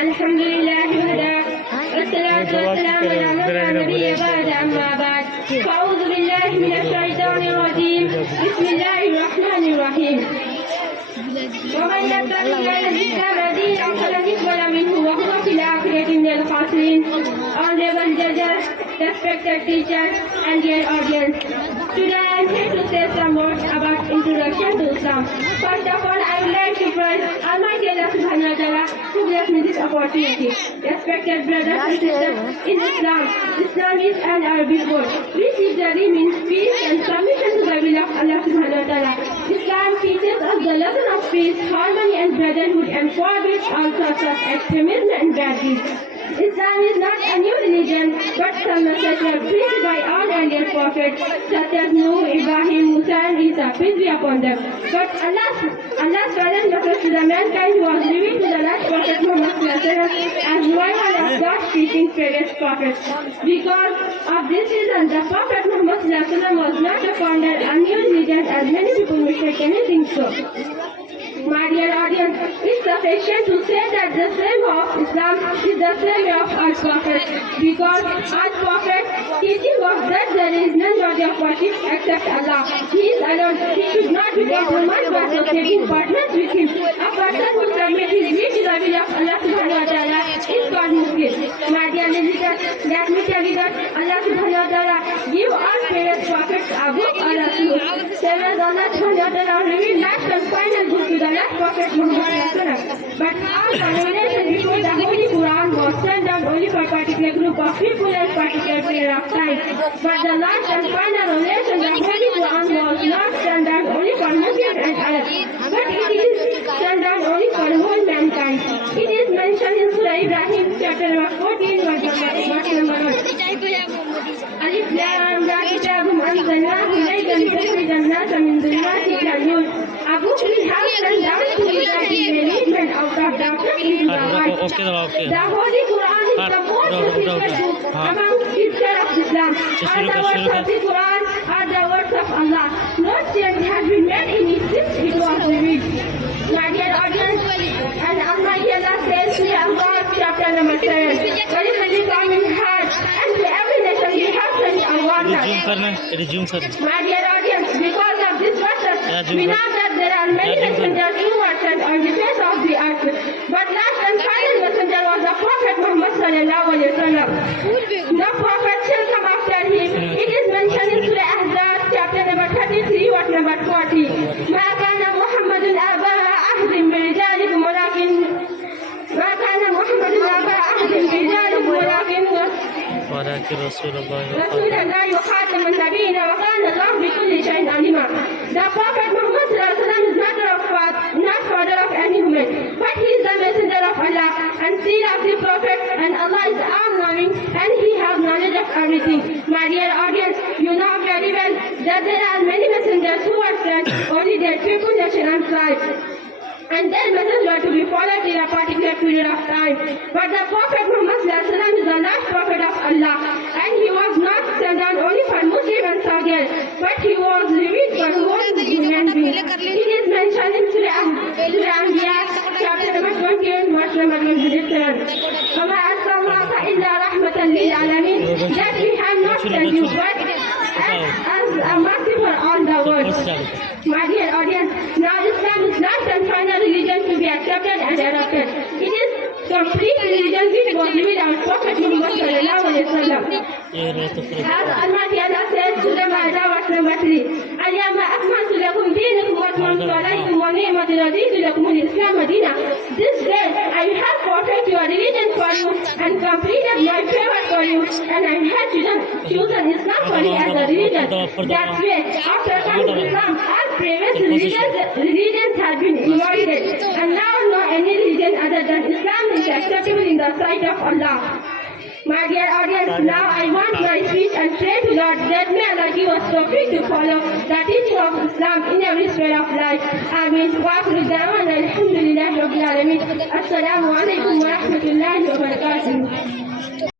الحمد لله وحده والصلاة والسلام على من لا نبي بعد أما بعد فأعوذ بالله من الشيطان الرجيم بسم الله الرحمن الرحيم ومن يتق الله الإسلام دينا فلن يقبل منه وهو في الآخرة من الخاسرين. Honorable judges, respected teachers and dear audience, today I am here to say some words about introduction to Islam. First of all, I would like to praise Almighty Allah subhanahu wa ta'ala who blessed me this opportunity. Respected brothers and sisters in Islam, Islam is an Arabic word which literally means peace and submission to the will of Allah subhanahu wa ta'ala. Islam teaches us the lesson of peace, harmony and brotherhood and forbids all sorts of extremism and bad deeds. Islam is not a new religion, but some messages were preached by all earlier prophets, such as Nuh, Ibrahim, Musa, and Isa, peace be upon them. But Allah's final message to the mankind was revealed to the last prophet Muhammad as revival of God's teaching previous prophets. Because of this reason, the Prophet Muhammad was not a founder of a new religion as many people mistakenly think so. My dear audience, it's sufficient to say that the same way of Islam is the same way of our Prophet, because our Prophet teaching was that there is none worthy of worship except Allah. He is alone. He should not be compromised by associating partners with him. A person who submits his will to the will of Allah subhanahu wa ta'ala is called Muslim. My dear listeners, let me tell you that Allah subhanahu wa ta'ala give our previous prophets a book or a truth. Same as Allah subhanahu wa ta'ala revealed last and final book to the last prophet Muhammad. But our conversation before the Holy Quran was sent down only for a particular group of people at a particular period of time. But the last and final revelation, the Holy Quran was not sent down only for Muslims and Arabs, but it is sent down only for whole mankind. It is mentioned in Surah Ibrahim, chapter number 14, verse number 1. Alif Lam Ra Kitabun Anzalnahu Ilayka litukhrijan an-nasa min dhulumati ila an-nur. A book we have sent down to you that is enlightenment out of darkness into the light. The Holy Quran is the most secret book among scripture of Islam. All the words of the Quran are the words of Allah. No change has been made in it since it was revealed. My dear audience, and Almighty Allah says in Allah chapter number 7, "Very common heart, and to every nation we have sent a water." My dear audience, because of this verse, we know that there are many messengers who were sent on the face of the earth. But last and final messenger was the Prophet Muhammad sallallahu alaihi wasallam. The Prophet shall come after him. It is mentioned in Surah Ahzab, chapter number 33, verse number 40. ما كان محمد أبا أحد من رجالكم ولكن رسول الله وخاتم النبيين وكان الله بكل شيء عليما. The Prophet Muhammad is not father of any woman, but he is the messenger of Allah and seal of the Prophet, and Allah is all-knowing and he has knowledge of everything. My dear audience, you know very well that there are many messengers who are sent only their people, nation and tribe, and their message were to be followed in a particular period of time. But the Prophet Muhammad is the last prophet of Allah, and he was not sent down only for Muslim and Saudi, but he was revealed for whole human beings. It is mentioned in Surah Anbiya, chapter number 28, verse number 27. وَمَا أَرْسَلْنَاكَ إِلَّا رَحْمَةً لِلْعَالَمِينَ. That we have not sent you, but as a mercy for all the world. My dear audience, now Islam is last and final religion to be accepted and adopted. It is complete religion which was revealed our Prophet Muhammad sallallahu alaihi wasallam. As Almighty Allah says to the Ma'idah, verse number 3, اليوم أكملت لكم دينكم وأتممت عليكم ونعمتي رضيت لكم الإسلام دينا. This day I have perfected your religion for you and completed my favor for you, and I have chosen Islam for you as a religion. That way, after coming to Islam, all previous religions have been divided, and now no any religion other than Islam is acceptable in the sight of Allah. My dear audience, now I want my speech and pray to God that may Allah give us tawfiq to follow the teaching of Islam in every sphere of life. Ameen. Wa akhiru da'wana alhamdulillahi rabbil alamin. Assalamu alaikum wa rahmatullahi wa barakatuh.